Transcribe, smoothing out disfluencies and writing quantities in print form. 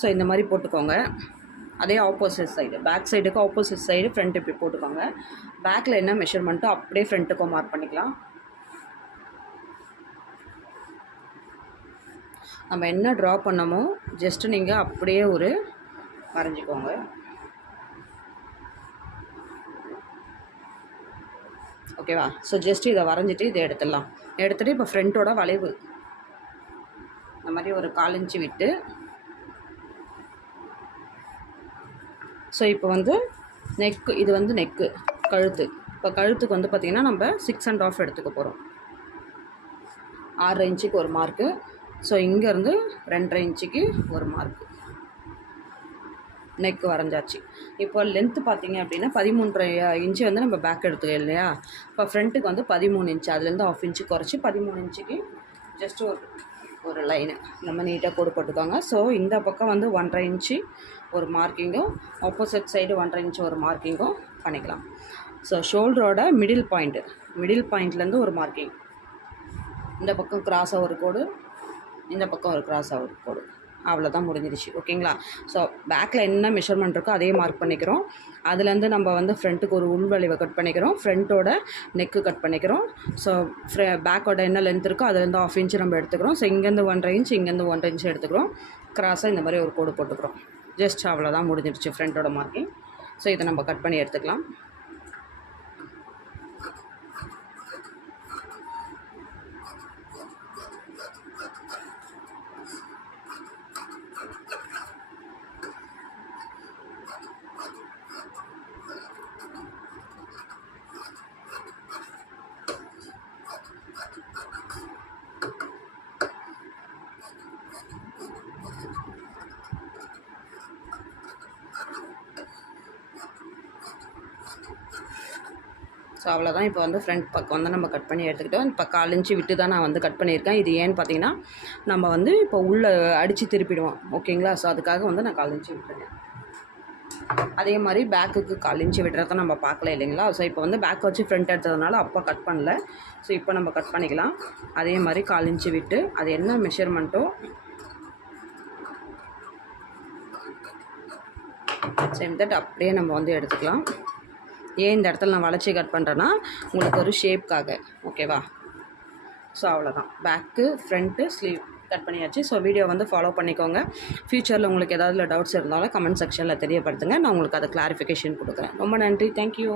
So இந்த மாதிரி போட்டுக்கோங்க. அதே ஆப்போசிட் சைடு, பேக் சைடுக்கு ஆப்போசிட் சைடு ஃப்ரண்ட் இப்படி போட்டுக்கோங்க. பேக்கில் என்ன மெஷர்மெண்ட்டோ அப்படியே ஃப்ரண்ட்டுக்கும் மார்க் பண்ணிக்கலாம். நம்ம என்ன ட்ரா பண்ணமோ ஜஸ்ட்டு நீங்கள் அப்படியே ஒரு வரைஞ்சிக்கோங்க. ஓகேவா? ஸோ ஜஸ்ட்டு இதை வரைஞ்சிட்டு இதை எடுத்துகிட்டு இப்போ ஃப்ரண்ட்டோட வளைவு இந்த மாதிரி ஒரு 1/4 இன்ச்சு விட்டு, ஸோ இப்போ வந்து நெக்கு, இது வந்து நெக்கு, கழுத்து. இப்போ கழுத்துக்கு வந்து பார்த்திங்கன்னா நம்ம 6 1/2 எடுத்துக்க போகிறோம். 6 இன்ச்சுக்கு ஒரு மார்க்கு. ஸோ இங்கேருந்து 2.5 இன்ச்சுக்கு ஒரு மார்க்கு. நெக்கு வரைஞ்சாச்சு. இப்போ லென்த்து பார்த்திங்க அப்படின்னா 13.5 இன்ச்சு வந்து நம்ம பேக் எடுத்துக்கோம் இல்லையா? இப்போ ஃப்ரண்ட்டுக்கு வந்து 13 இன்ச்சு, அதுலேருந்து 1/2 இன்ச்சு குறைச்சி 13 இன்ச்சுக்கு ஜஸ்ட் ஒரு லைனு நம்ம நீட்டாக கோடு போட்டுக்கோங்க. ஸோ இந்த பக்கம் வந்து 1.5 இன்ச்சு ஒரு மார்க்கிங்கும், ஆப்போசிட் சைடு 1.5 இன்ச்சு ஒரு மார்க்கிங்கும் பண்ணிக்கலாம். ஸோ ஷோல்டரோட மிடில் பாயிண்ட்லேருந்து ஒரு மார்க்கிங், இந்த பக்கம் கிராஸாக ஒரு கோடு, இந்த பக்கம் ஒரு கிராஸாக ஒரு கோடு, அவ்வளோதான் முடிஞ்சிருச்சு. ஓகேங்களா? ஸோ பேக்கில் என்ன மெஷர்மெண்ட் இருக்கோ அதே மார்க் பண்ணிக்கிறோம். அதுலேருந்து நம்ம வந்து ஃப்ரண்ட்டுக்கு ஒரு உள்வளைவை கட் பண்ணிக்கிறோம், ஃப்ரண்ட்டோட நெக்கு கட் பண்ணிக்கிறோம். ஸோ பேக்கோட என்ன லென்த் இருக்கோ அதுலேருந்து 1/2 இன்ச்சு நம்ம எடுத்துக்கிறோம். ஸோ இங்கேருந்து 1.5 இன்ச், இங்கேருந்து 1.5 இன்ச் எடுத்துக்கிறோம். கிராஸாக இந்த மாதிரி ஒரு கோடு போட்டுக்கிறோம். ஜஸ்ட் அவ்வளோதான் முடிஞ்சிருச்சு ஃப்ரண்ட்டோட மார்க்கிங். ஸோ இதை நம்ம கட் பண்ணி எடுத்துக்கலாம். ஸோ அவ்வளோதான். இப்போ வந்து ஃப்ரண்ட் பக்கம் வந்து நம்ம கட் பண்ணி எடுத்துக்கிட்டோம். இப்போ 1/4 இன்ச்சு விட்டு தான் நான் வந்து கட் பண்ணியிருக்கேன். இது ஏன்னு பார்த்தீங்கன்னா நம்ம வந்து இப்போ உள்ளே அடித்து திருப்பிடுவோம். ஓகேங்களா? ஸோ அதுக்காக வந்து நான் 1/4 இன்ச்சு விட்டுருக்கேன். அதே மாதிரி பேக்குக்கு 1/4 இன்ச்சு விடுறத நம்ம பார்க்கல இல்லைங்களா? ஸோ இப்போ வந்து பேக் வச்சு ஃப்ரண்ட் எடுத்ததுனால அப்போ கட் பண்ணல. ஸோ இப்போ நம்ம கட் பண்ணிக்கலாம். அதே மாதிரி 1/4 இன்ச்சு விட்டு அது என்ன மெஷர்மெண்ட்டோ சேம் தட் அப்படியே நம்ம வந்து எடுத்துக்கலாம். ஏன் இந்த இடத்துல நான் வளைச்சி கட் பண்ணுறேன்னா உங்களுக்கு ஒரு ஷேப்காக. ஓகேவா? ஸோ அவ்வளோதான். பேக்கு, ஃப்ரண்ட்டு, ஸ்லீவ் கட் பண்ணியாச்சு. ஸோ வீடியோ வந்து ஃபாலோ பண்ணிக்கோங்க. ஃப்யூச்சரில் உங்களுக்கு ஏதாவது டவுட்ஸ் இருந்தாலும் கமெண்ட் செக்ஷனில் தெரியப்படுத்துங்க. நான் உங்களுக்கு அதை கிளாரிஃபிகேஷன் கொடுக்குறேன். ரொம்ப நன்றி. தேங்க்யூ.